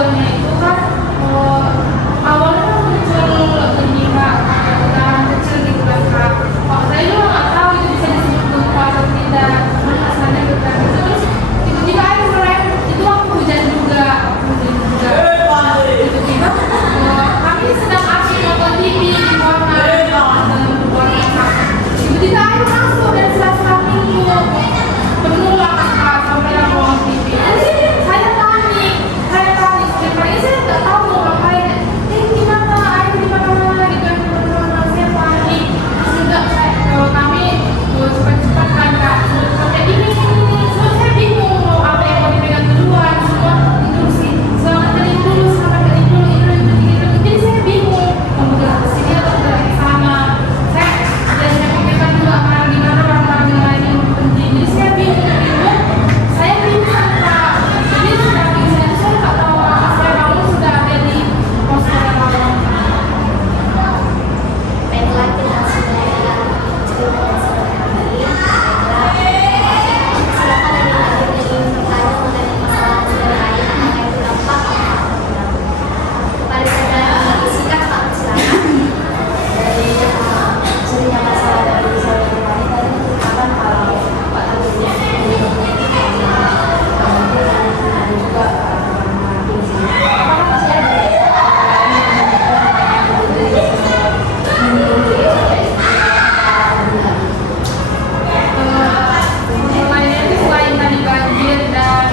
awalnya itu kan awalnya kan muncul ini Kak, getaran kecil gitu kan Kak. Saya juga nggak tahu itu bisa disebut gempa atau tidak, cuma asalnya getaran kecil. Terus tiba-tiba air merem, itu waktu hujan juga. Tiba-tiba kami sedang asik nonton TV di ruangan dalam ruangan Kak. Tiba-tiba air masuk dan sela-sela pintu penuh lah Kak sampai ruang TV. Saya panik. Sebenarnya saya nggak tahu mau ngapain. Gimana air di mana gitu kan, teman-teman saya panik. Sudah kami cepat-cepat kan Kak. Sampai ini semua saya bingung mau apa yang mau dipegang duluan. Semua instruksi selamat kening dulu, selamat kening dulu, itu. Jadi saya bingung mau bergerak ke sini atau bergerak ke sana. Saya pikirkan juga gimana orang-orang yang lain yang penting. Jadi saya bingung. Saya pingsan Kak. Jadi setelah pingsan saya nggak tahu apa. Saya bangun sudah ada di pos relawan. Baiklah, kita sudah cerita sehari. Silakan dari bertanya mengenai masalah saudara lain apakah itu dampak kepada saudara sikat Pak, silakan. Dari cerita masalah dari saudara lain tadi menceritakan kalau Pak Tanggungnya dan juga apakah pasti ada Mulainya itu selain tadi banjir dan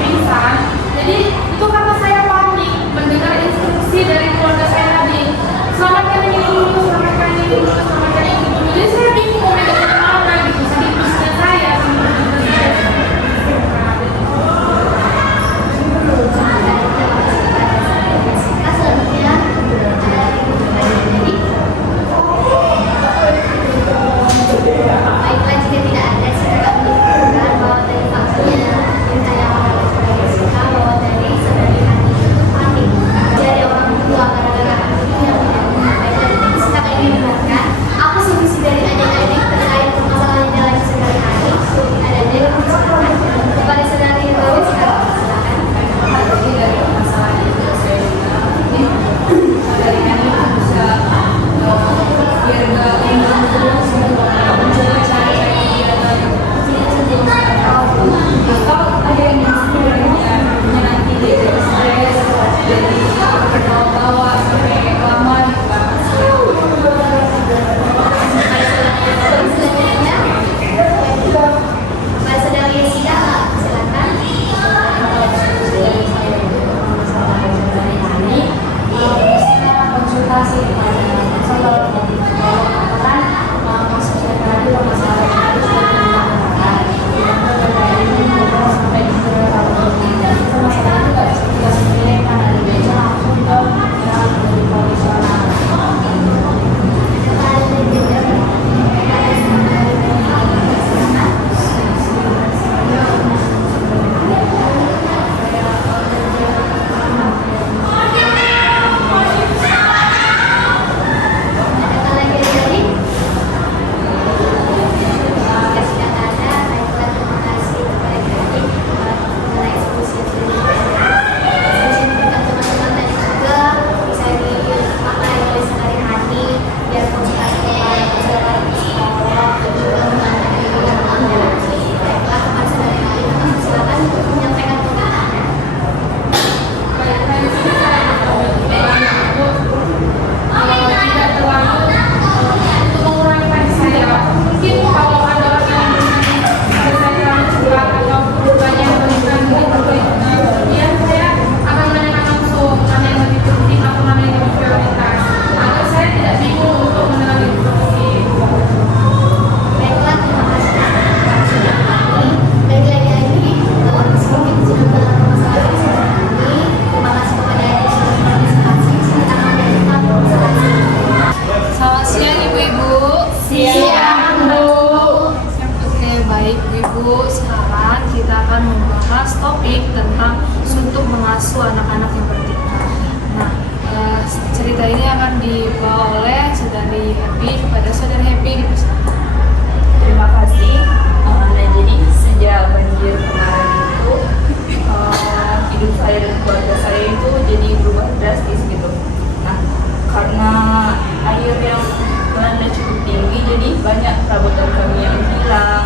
pingsan, jadi itu karena saya panik mendengar instruksi dari keluarga saya tadi, selamatkan ini dulu, selamatkan ini dulu, selamatkan ini dulu. Jadi saya bingung mau megang kemana gitu, sedih terusnya saya sama Selanjutnya ada Ibu Fadli. Baiklah, jika tidak ada silakan menunjukkan bahwa dari faktanya yang ditanyakan oleh saudara Jessica bahwa dari saudari Hani itu panik dari orang tua gara-gara anaknya yang meninggal. Baiklah, jadi Jessica ingin mendengarkan apa solusi dari adik-adik terkait permasalahan yang dialami saudari Hani. Ada adik yang silakan kepada saudari Jessica, silakan. Jadi dari masalah itu saya juga mungkin dari kami bisa biar nggak hilang terus mencoba cari biar atau ada yang sebenarnya nanti jadi stres jadi terbawa-bawa sampai lama gitu kan. Selanjutnya kepada saudari Jessica, silakan. Dari saya itu masalah dari kami bisa konsultasi kepada konselor dan kan maksudnya tadi masalah itu sudah dilakukan dari ngobrol sampai di beberapa dan itu masalah itu nggak bisa kita sepelekan dari beca langsung ke yang lebih profesional. mengasuh anak-anak yang bertingkah. Nah, cerita ini akan dibawa oleh saudari Happy kepada saudari Happy dipersilakan. Terima kasih. Nah, jadi sejak banjir kemarin itu hidup saya saya dan keluarga saya itu jadi berubah drastis gitu. Nah, karena air yang melanda cukup tinggi, jadi banyak perabotan kami yang hilang,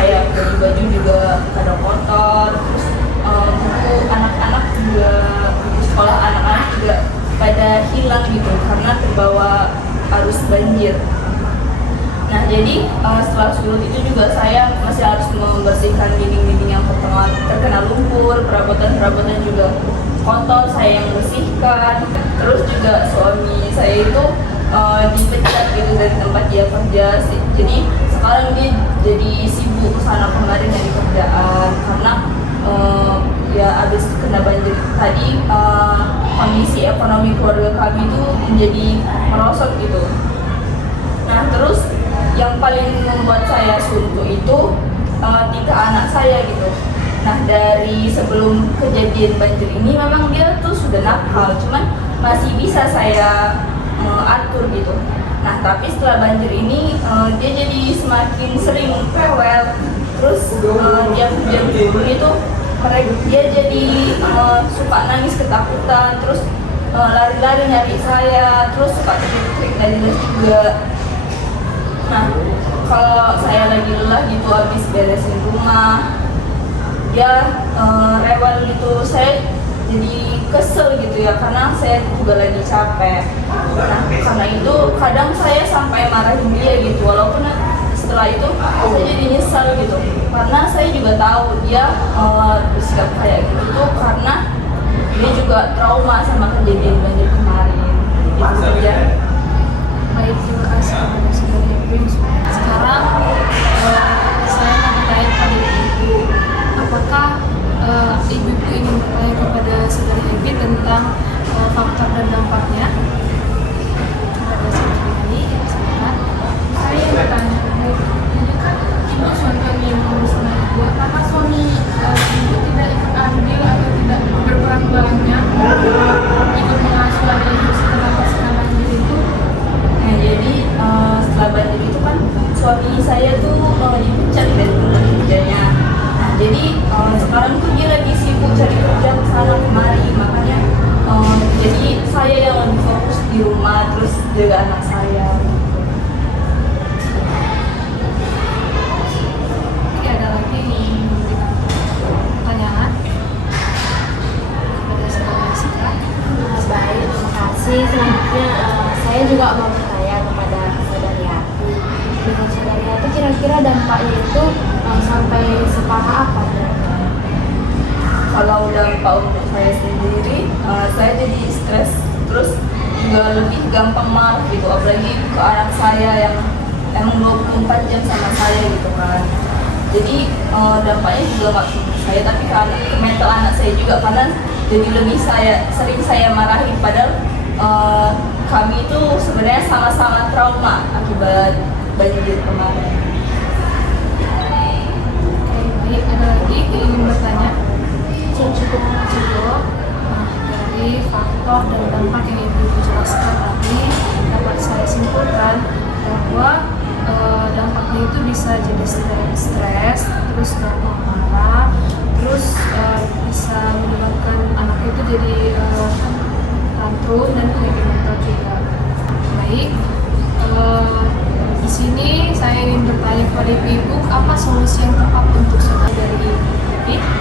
kayak baju-baju juga pada kotor, terus buku anak-anak juga, buku sekolah anak-anak juga pada hilang gitu karena terbawa arus banjir. Nah, jadi setelah surut itu juga saya masih harus membersihkan dinding-dinding yang terkena lumpur, perabotan-perabotan juga kotor, saya yang bersihkan. Terus juga suami saya itu dipecat gitu dari tempat dia kerja. Jadi sekarang dia jadi sibuk kesana kemari dari kerjaan karena ya habis kena banjir tadi, kondisi ekonomi keluarga kami itu menjadi merosot gitu. Nah, terus yang paling membuat saya suntuk itu tingkah anak saya gitu. Nah, dari sebelum kejadian banjir ini memang dia tuh sudah nakal, cuman masih bisa saya atur gitu. Nah, tapi setelah banjir ini dia jadi semakin sering rewel. Terus dia hujan turun itu dia jadi suka nangis ketakutan, terus lari-lari nyari saya, terus suka trik-trik dari les juga. Nah, kalau saya lagi lelah gitu habis beresin rumah, dia rewel gitu, saya jadi kesel gitu ya karena saya juga lagi capek. Nah, karena itu kadang saya sampai marahin dia gitu, walaupun setelah itu saya jadi nyesal gitu karena saya juga tahu dia bersikap kayak gitu tuh karena dia juga trauma sama kejadian banjir kemarin. Itu saja. Baik, terima kasih kepada saudara Happy. Sekarang saya mau bertanya kepada ibu, apakah ibu-ibu ingin bertanya kepada saudara Happy tentang faktor dan dampaknya? Kepada saudara Happy, silakan. Saya bertanya, ini kan ibu suami yang berusaha ibu, apakah suami ibu tidak ikut andil atau tidak berperan banyak ikut mengasuh anak ibu setelah pasca banjir itu? Nah, jadi setelah banjir itu kan suami saya tuh dipecat dari tempat kerjanya. Nah, jadi sekarang tuh dia lagi sibuk cari kerja kesana kemari, makanya jadi saya yang lebih fokus di rumah terus jaga anak saya. Oke, ada lagi yang ingin memberikan pertanyaan kepada saudara Sita? Baik, terima kasih. Selanjutnya saya juga mau bertanya kepada saudari Yati. Dengan saudari Yati kira-kira dampaknya itu sampai separah apa? Kalau dampak untuk saya sendiri, saya jadi stres, terus juga lebih gampang marah gitu, apalagi ke anak saya yang emang 24 jam sama saya gitu kan. Jadi dampaknya juga nggak cuma ke saya, tapi ke mental anak saya juga karena jadi lebih sering saya marahin, padahal kami itu sebenarnya sama-sama trauma akibat banjir kemarin. Oke, baik, ada lagi yang ingin bertanya? Cukup. Nah, dari faktor dan dampak yang ibu jelaskan tadi dapat saya simpulkan bahwa dampaknya itu bisa jadi stres, terus gampang marah, terus bisa menyebabkan anak itu jadi tantrum dan penyakit mental juga. Baik, di sini saya ingin bertanya kepada ibu, apa solusi yang tepat untuk saudara dari ibu?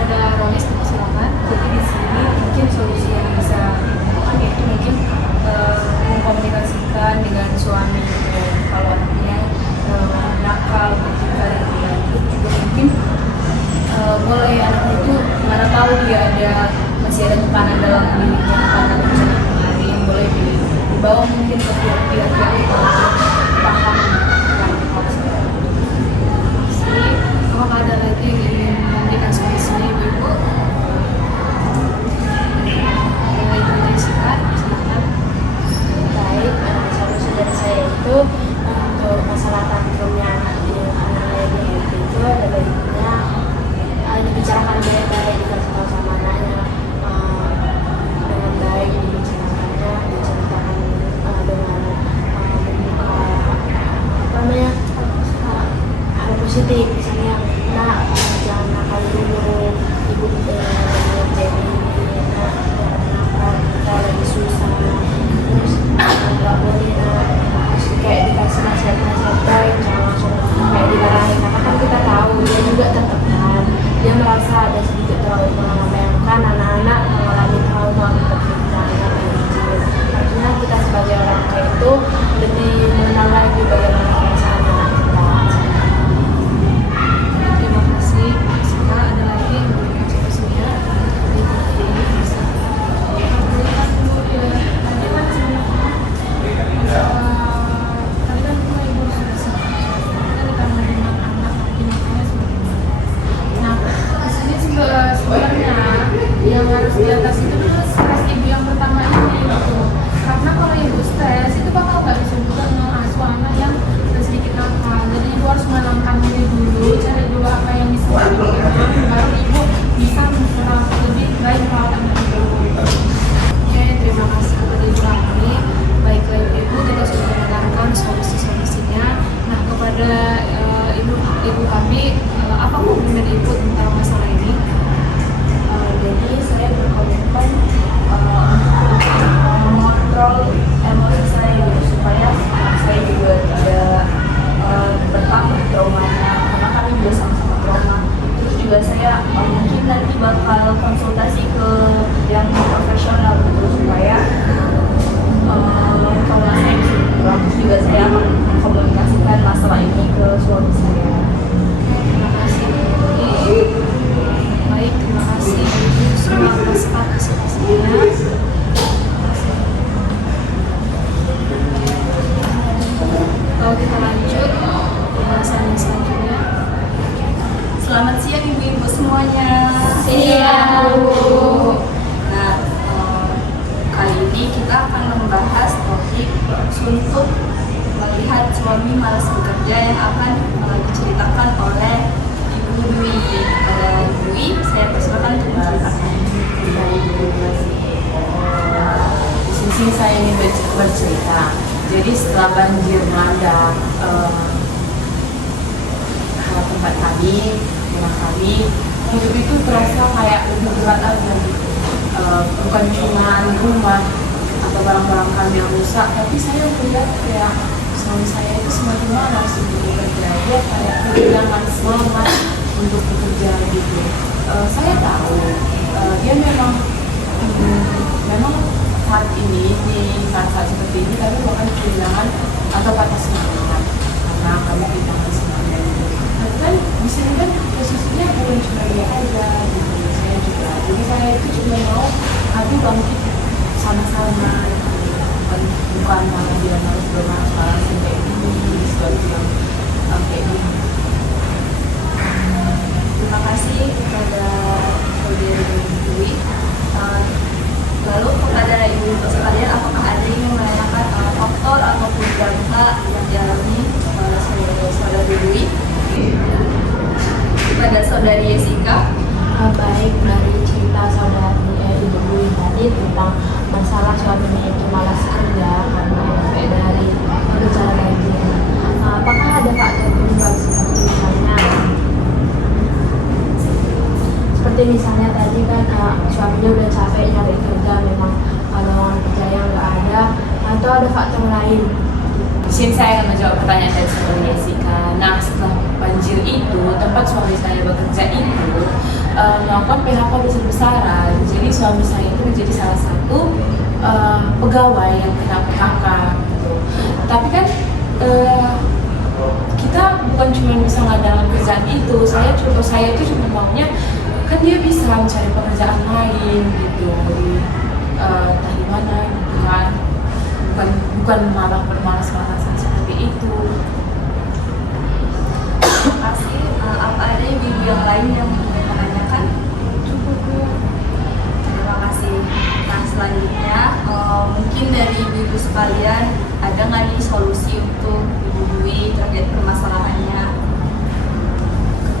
Pada Romis, silakan. Jadi di sini mungkin solusi yang bisa dilakukan yaitu mungkin mengkomunikasikan dengan suami kalau anaknya nakal dan juga mungkin mulai anak itu mana tahu dia masih ada tekanan dalam dirinya karena bencana kemarin, boleh dibawa mungkin ke pihak-pihak yang paham tentang hal tersebut. Apakah ada lagi yang ingin memberikan solusi ibu-ibu? Ada ibu Jessica, silakan. Baik, solusi dari saya itu untuk masalah tantrumnya anaknya itu ada baiknya dibicarakan baik-baik, dikasih tahu sama anaknya dengan baik, dibicarakannya, diceritakan dengan membuka hal positif, misalnya nah jangan yang harus diatasi itu stres ibu yang pertama ini gitu. Karena kalau ibu stres itu bakal nggak bisa juga mengasuh anak yang sedikit nakal. Jadi ibu harus menenangkan diri dulu, cari dulu apa yang bisa dilakukan, baru ibu bisa lebih baik merawat anak ibu. Oke, terima kasih kepada Ibu Rahmi. Baiklah Ibu, kita sudah mendengarkan solusi-solusinya. Nah, kepada Ibu kami, apa komitmen Ibu tentang masalah ini? Jadi saya berkomitmen mengontrol emosi saya gitu, supaya saya juga tidak bertambah traumanya, karena kami juga sama-sama trauma. Terus juga saya mungkin nanti bakal konsultasi ke yang profesional gitu, supaya kalau saya bisa kurang, juga saya akan mengkomunikasikan masalah ini ke suami saya. Terima kasih Ibu. Baik, terima kasih Ibu semua atas partisipasinya. Kalau kita lanjut pembahasan yang selanjutnya. Selamat siang ibu-ibu semuanya. Siang, Bu. Nah, kali ini kita akan membahas topik suntuk melihat suami malas bekerja yang akan diceritakan oleh Ibu Dwi. Ibu Dwi, saya persilakan untuk menceritakan. Di sini saya ingin bercerita. Jadi setelah banjir melanda tempat kami, rumah kami, hidup itu terasa kayak lebih berat aja gitu. Bukan cuma rumah atau barang-barang kami yang rusak, tapi saya melihat kayak suami saya itu semakin malas untuk bekerja. Dia kayak kehilangan semangat untuk bekerja gitu. Saya tahu dia memang saat ini di saat-saat seperti ini kami bahkan kehilangan atau patah semangat karena kami kehilangan semangat. Tapi kan di sini kan posisinya bukan cuma dia aja gitu, saya juga. Jadi saya itu cuma mau kami bangkit sama-sama. Bukan karena dia harus bermasalah sampai ini di situasi yang kayak gini. Terima kasih kepada saudari Dwi. Lalu kepada ibu-ibu sekalian, apakah ada yang menanyakan faktor ataupun dampak yang dialami kepada saudari Dwi? Kepada saudari Jessica. Baik, dari cerita saudari Ibu Dwi tadi tentang masalah suaminya itu malas kerja karena efek dari bencana banjir. Apakah ada faktor penyebab seperti misalnya tadi kan suaminya udah capek nyari kerja, memang lowongan kerja yang nggak ada, atau ada faktor lain? Di sini saya akan menjawab pertanyaan dari saudari Jessica. Nah, setelah banjir itu, tempat suami saya bekerja itu melakukan PHK besar-besaran. Jadi suami saya itu menjadi salah satu pegawai yang kena PHK. Gitu. Tapi kan kita bukan cuma bisa mengandalkan kerjaan itu. Saya itu cuma maunya kan dia bisa mencari pekerjaan lain gitu entah di mana gitu kan, bukan malah bermalas-malasan seperti itu. Terima kasih. Apa ada ibu yang lain yang ingin menanyakan? Terima kasih. Nah, selanjutnya mungkin dari ibu-ibu sekalian ada nggak nih solusi untuk Ibu Dwi terkait permasalahannya?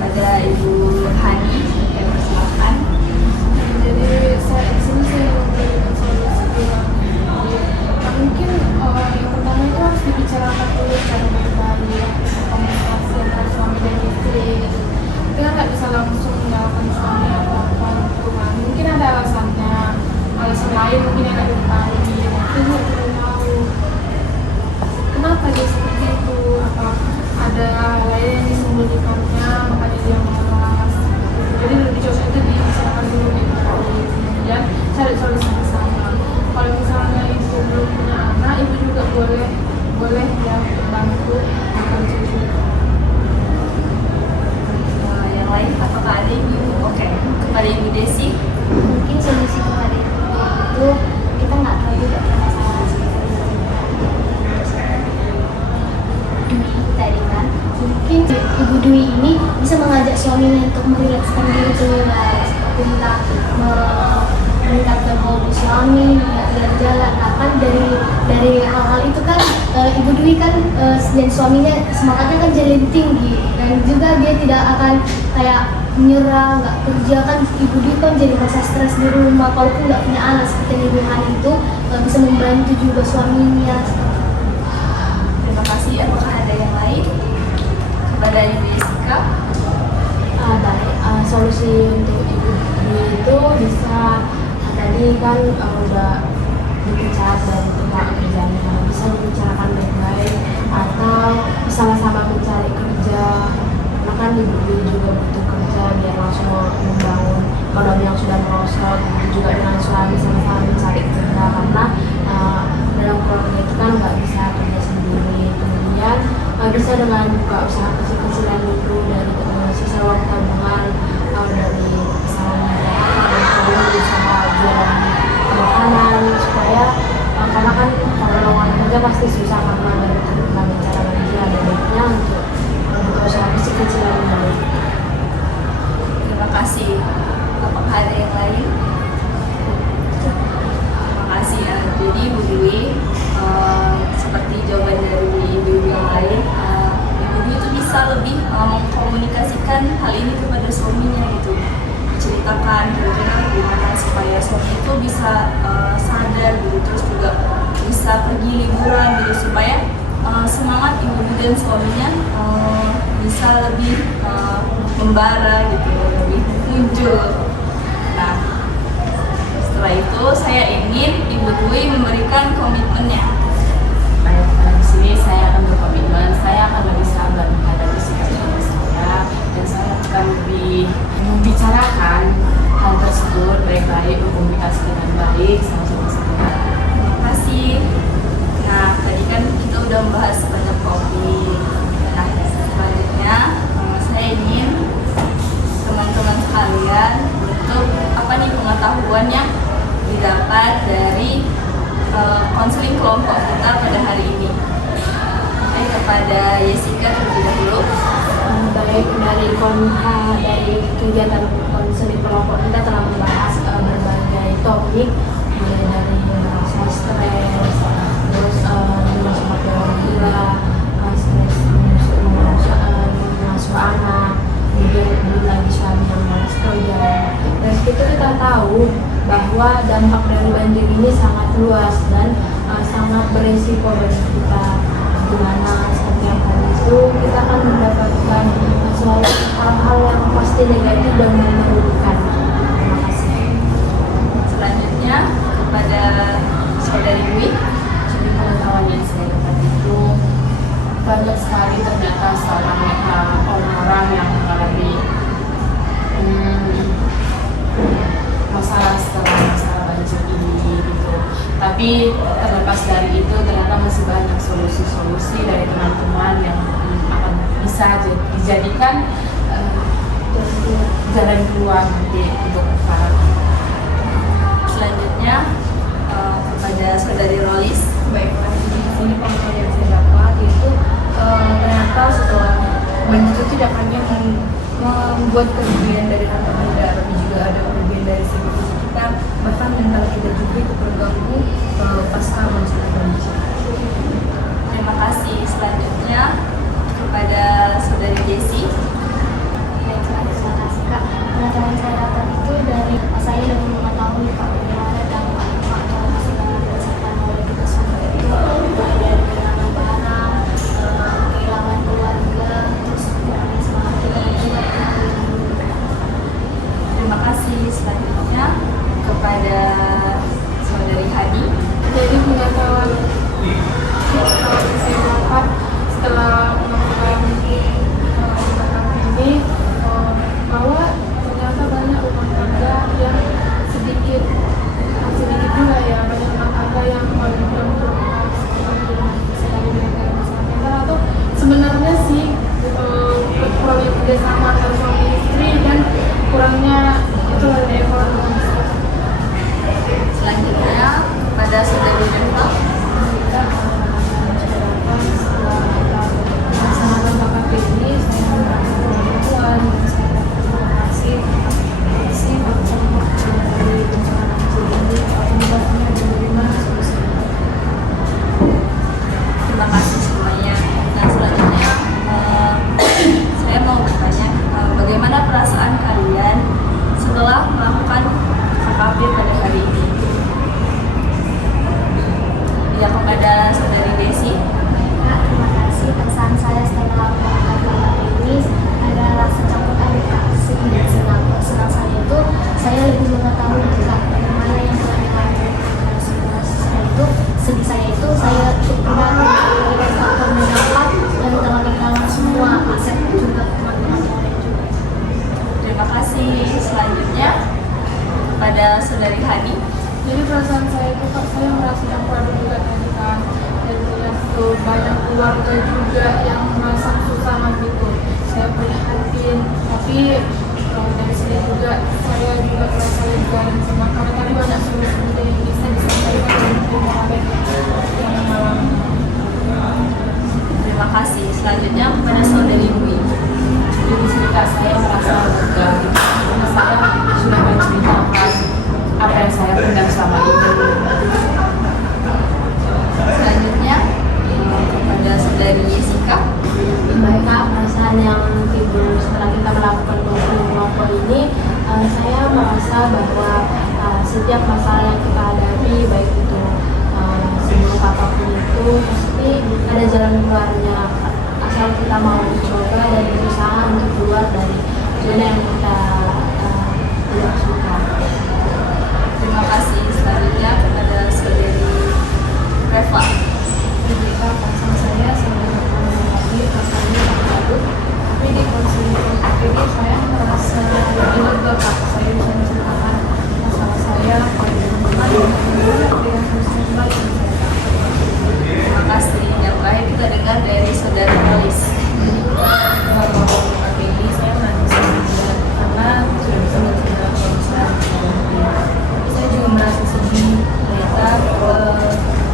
Kepada Ibu Hani, saya persilakan. Jadi saya di sini saya memberikan solusi bilang mungkin yang pertama itu harus dibicarakan dulu secara baik-baik, komunikasi antara suami dan istri. Kita nggak bisa langsung menyalahkan suami atau apa gitu kan. Mungkin ada alasannya, alasan lain mungkin yang ada diketahui. Itu juga perlu tahu kenapa dia seperti itu, apa ada hal lain yang disembunyikannya makanya dia malas. Jadi lebih cocok itu dibicarakan dulu gitu, kemudian cari solusi bersama. Kalau misalnya ibu belum punya anak, ibu juga boleh ya bantu akan cucu. Yang lain, apakah ada ibu? Oke, kepada Ibu Desi. Mungkin solusi kepada itu kita nggak tahu juga masalah seperti ini tadi kan. Mungkin Ibu Dwi ini bisa mengajak suaminya untuk merilekskan diri dulu, seperti kita meningkatkan hobi suami, jalan-jalan. Nah kan dari hal-hal itu kan Ibu Dwi kan dan suaminya semangatnya kan jadi tinggi, dan juga dia tidak akan kayak menyerah, nggak kerja. Kan Ibu Dwi kan jadi merasa stres di rumah, kalaupun nggak punya anak seperti Ibu Hani itu bisa membantu juga suaminya. Terima kasih. Apakah ada yang lain? Kepada Ibu Jessica. Baik, solusi untuk Ibu Dwi itu bisa tadi kan udah dibicara dari pihak kerjanya, bisa dibicarakan baik-baik atau bersama-sama mencari kerja. Karena kan Ibu Dwi juga butuh kerja biar langsung membangun ekonomi yang sudah merosot. Juga dengan suami sama-sama mencari kerja, karena dalam keluarga itu kan nggak bisa kerja sendiri. Kemudian bisa dengan buka usaha kecil-kecilan dulu dari sisa uang tabungan dari misalnya usaha jualan makanan, supaya karena kan kalau lowongan kerja pasti susah karena dari cara kerja ada baiknya untuk buka usaha kecil-kecilan dulu. Terima kasih. Apakah ada yang lain? Terima kasih ya. Jadi Bu Dwi, seperti jawaban dari Ibu yang lain, Ibu Dwi itu bisa lebih mengkomunikasikan hal ini kepada suaminya gitu, menceritakan kira-kira gimana supaya suami itu bisa sadar gitu, terus juga bisa pergi liburan gitu, supaya semangat Ibu Dwi dan suaminya bisa lebih membara gitu, lebih muncul. Nah, setelah itu saya ingin Ibu Dwi memberikan komitmennya. Baik, di sini saya akan berkomitmen, saya akan lebih sabar menghadapi sikap suami saya, dan saya akan lebih membicarakan hal tersebut baik-baik, berkomunikasi dengan baik sama suami saya. Terima kasih. Nah, tadi kan kita udah membahas banyak topik. Nah, selanjutnya saya ingin teman-teman sekalian untuk apa nih pengetahuan yang didapat dari konseling kelompok kita pada hari ini. Oke, kepada Jessica terlebih dahulu. Baik, dari kegiatan konseling kelompok kita telah membahas berbagai topik, mulai dari rasa stres, terus mengasuh orang tua, stres mengasuh anak, kemudian belum lagi suami yang malas kerja. Dan itu kita tahu bahwa dampak dari banjir ini sangat luas dan sangat berisiko bagi kita. Dimana setiap hari itu kita akan mendapatkan suatu hal-hal yang pasti negatif dan merugikan. Terima kasih. Selanjutnya kepada Saudari Dwi. Jadi pengetahuan yang saya dapat itu banyak sekali ternyata orang-orang yang mengalami masalah setelah masalah banjir ini gitu. Tapi terlepas dari itu ternyata masih banyak solusi-solusi dari teman-teman yang akan bisa dijadikan jalan keluar nanti untuk para. Selanjutnya kepada Saudari Rolis. Baiklah, di sini pengetahuan yang saya dapat itu ternyata setelah banjir itu tidak hanya membuat kerugian dari harta benda, tapi juga ada kerugian dari segi fisik kita, bahkan mental kita juga itu terganggu pasca banjir. Terima kasih. Selanjutnya kepada Saudari Jessi. Baiklah, terima kasih Kak. Pengetahuan saya dapat itu dari saya dari Hani. Jadi perasaan saya itu Kak, saya merasa terpadu juga tadi kan. Dan melihat tuh banyak keluarga juga yang merasa susah gitu. Saya prihatin, tapi kalau dari sini juga saya juga merasa lega dan senang karena tadi banyak solusi yang bisa disampaikan dan Muhammad yang malam. Terima kasih. Selanjutnya kepada saudari Dwi. Jadi di sini Kak, saya merasa lega karena saya sudah menceritakan apa yang saya pendam selama ini. Selanjutnya kepada saudari Jessica. Baik Kak, perasaan yang timbul setelah kita melakukan kelompok ini, saya merasa bahwa setiap masalah yang kita hadapi, baik itu seburuk apapun itu, pasti ada jalan keluarnya asal kita mau mencoba dan berusaha untuk keluar dari zona yang kita tidak suka. Terima kasih. Selanjutnya kepada saudari Reva. Jadi Kak, perasaan saya sebenarnya lagi rasanya baru, tapi di konseling ini saya merasa lebih lega Kak. Saya bisa menceritakan masalah saya pada teman-teman yang harus kembali. Terima kasih. Yang terakhir kita dengar dari saudara Alis. Kalau hari ini saya merasa sedih karena sudah bisa menceritakan kondisi. Saya juga merasa sedih ternyata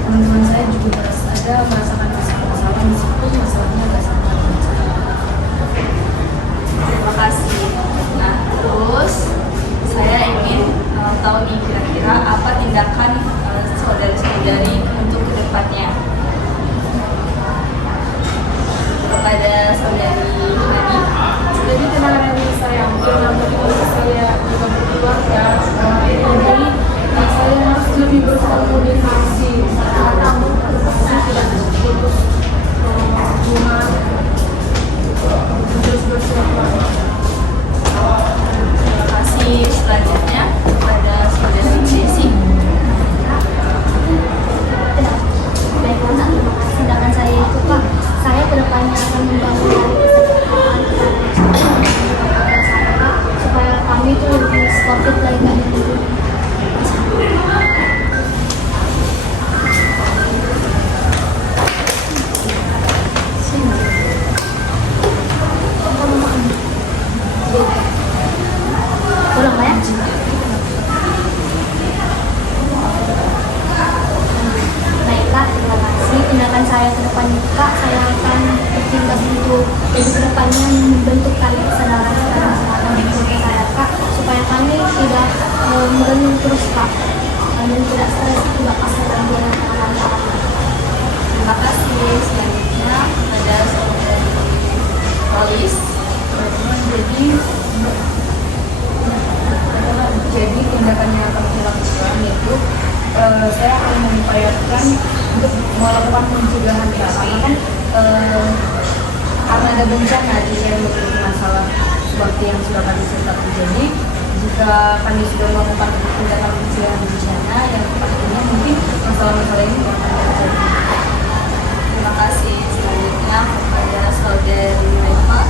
teman-teman saya juga merasakan masalah meskipun masalahnya agak sama dengan saya. Terima kasih. Nah, terus saya ingin tahu nih kira-kira apa tindakan saudari-saudari untuk kedepannya. Kepada saudari Hani. Jadi tindakan yang saya ambil yang tadi saya juga berkeluarga ini, saya harus lebih berkomunikasi karena saya tidak putus hubungan terus bersiap. Terima kasih. Selanjutnya kepada saudari Desi. Baiklah Kak, terima kasih. Sedangkan saya itu Kak, saya kedepannya akan membangun dari kesejahteraan kepada saya Kak, supaya kami itu lebih sportif lagi Kak. Ulang ya? Baik Kak, terima kasih. Tindakan saya ke depan itu Kak, saya akan bertindak untuk jadi ke depannya membentuk tali kesadaran secara masyarakat di keluarga saya Kak, supaya kami tidak merenung terus Kak, dan tidak stres tidak pasal dan jalan antara kami. Terima kasih. Selanjutnya kepada saudari Alis. Jadi tindakan yang akan saya lakukan yaitu saya akan mengupayakan untuk melakukan pencegahan Kak. Karena kan karena ada bencana jadi saya memiliki masalah seperti yang sudah kami ceritakan. Jadi jika kami sudah melakukan tindakan pencegahan bencana yang pastinya mungkin masalah-masalah ini tidak akan terjadi. Terima kasih. Selanjutnya kepada saudari Reva.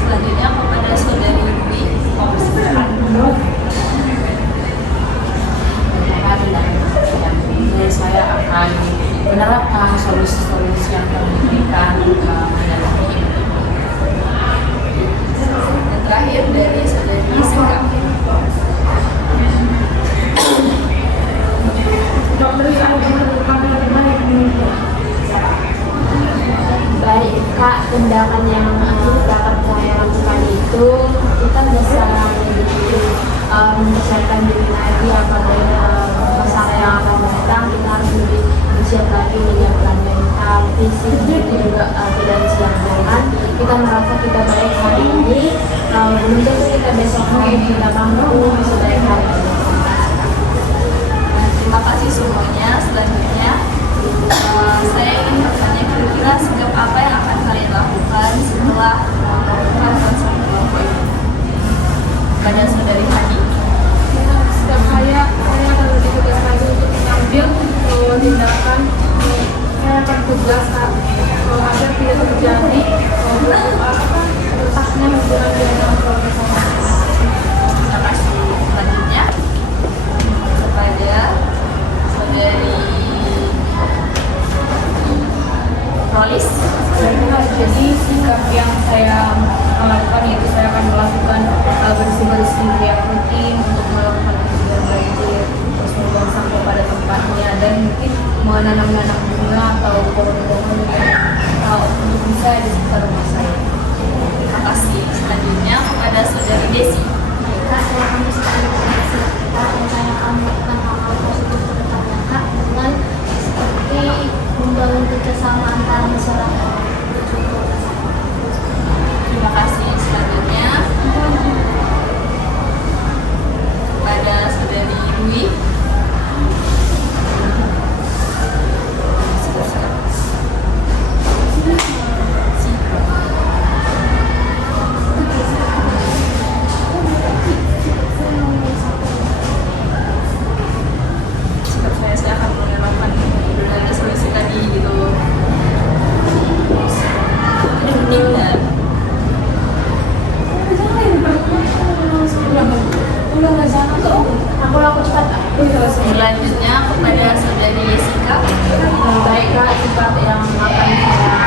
Selanjutnya kepada saudari Dwi. Jadi saya akan menerapkan solusi-solusi yang telah diberikan mendampingi ini. Dan terakhir dari saudari Jessica. Baik Kak, tindakan yang dapat saya lakukan itu kita bisa lebih mempersiapkan diri lagi apabila masalah yang akan datang. Kita harus lebih bersiap lagi, menyiapkan mental, fisik, juga finansial. Kita merasa kita baik hari ini, belum tentu kita besoknya kita mampu bisa baik hari ini. Terima kasih semuanya. Selanjutnya saya ingin bertanya kira-kira sikap apa yang akan kalian lakukan setelah melakukan konsep kelompok ini. pada saudari Hani. Setiap saya kalau ditugaskan untuk mengambil tindakan, saya akan tugas agar tidak terjadi retaknya hubungan di dalam keluarga saya. Terima kasih. Selanjutnya kepada saudari Rolis. Jadi sikap yang saya lakukan yaitu saya akan melakukan bersih-bersih yang rutin untuk melakukan kegiatan banjir, terus membuang sampah pada tempatnya, dan mungkin menanam bunga atau pohon-pohon yang untuk bisa di sekitar rumah saya. Terima kasih. Selanjutnya kepada saudari Desi. Kak, saya akan bersikap kita dan saya akan melakukan hal-hal positif ke depannya Kak, dengan seperti membangun kerjasama antara masyarakat. Terima kasih. Selanjutnya kepada saudari Dwi. Sikap saya akan mengenalkan dari resolusi tadi gitu. Penting. Selanjutnya kepada saudari Jessica. Baik Kak, sikap yang akan saya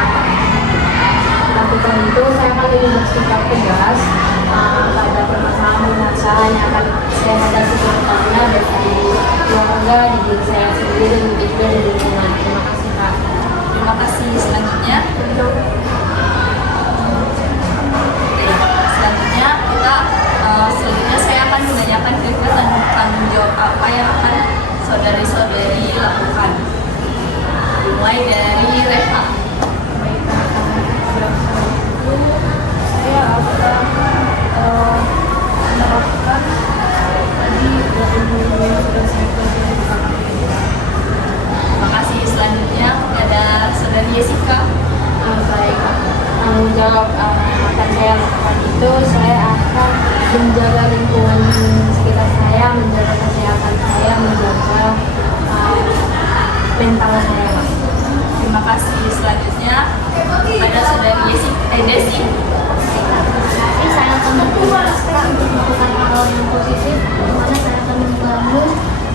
lakukan itu saya akan lebih bersikap tegas pada permasalahan yang akan saya hadapi ke depannya dari keluarga, di diri saya sendiri, dan juga di lingkungan. Terima kasih Kak. Terima kasih. Selanjutnya selanjutnya saya akan menanyakan kira-kira tanggung jawab apa yang akan saudari-saudari lakukan. Dimulai dari Reha. Saya akan menerapkan tadi ilmu yang sudah saya pelajari di KKP. Terima kasih. Selanjutnya kepada saudari Jessica. Baik Kak, tanggung jawab akan saya lakukan itu saya akan menjaga lingkungan sekitar saya, menjaga kesehatan saya, menjaga mental saya Kak. Terima kasih. Selanjutnya kepada saudari Desi. Jadi saya akan berusaha untuk melakukan hal yang positif, di mana saya akan membangun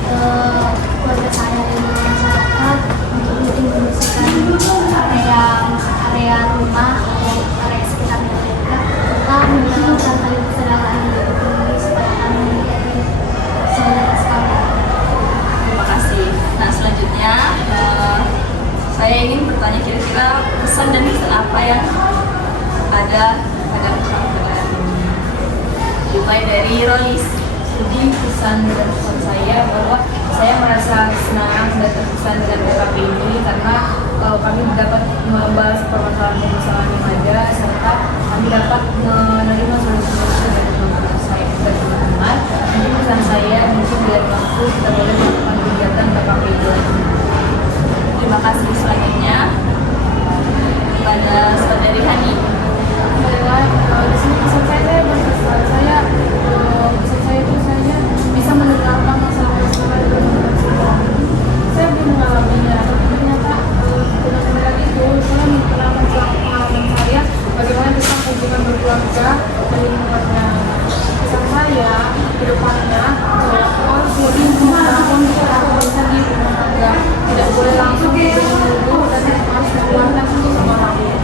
keluarga saya dan masyarakat untuk rutin membersihkan area rumah atau area sekitar mereka, serta menjalankan tali persaudaraan yang lebih tinggi supaya kami menjadi solidaritas kami. Terima kasih. Nah selanjutnya saya ingin bertanya kira-kira pesan dan pesan apa yang ada pada perang ini. Dimulai dari Rolis. Jadi pesan dan pesan saya bahwa saya merasa senang dan terkesan dengan KKP ini karena kami dapat membahas permasalahan-permasalahan yang ada, serta kami dapat menerima solusi-solusi dari teman-teman saya dan teman-teman. Jadi pesan saya mungkin biar waktu kita boleh melakukan kegiatan KKP ini. Terima kasih. Selanjutnya kepada saudari Hani. Di sini pesan saya berpesan saya itu saya bisa mendengarkan masalah-masalah dari teman saya. Saya belum mengalaminya, tapi ternyata dengan itu saya mengenalkan pengalaman saya bagaimana tentang hubungan berkeluarga dan lingkungannya. Pesan saya ke depannya harus lebih membangun keluarga di rumah tangga, tidak boleh langsung dulu dan harus mengeluarkan satu sama lain.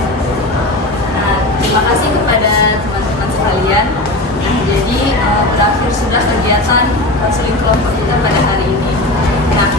Nah, terima kasih kepada teman-teman sekalian. Jadi berakhir sudah kegiatan konseling kelompok kita pada hari ini. Nah,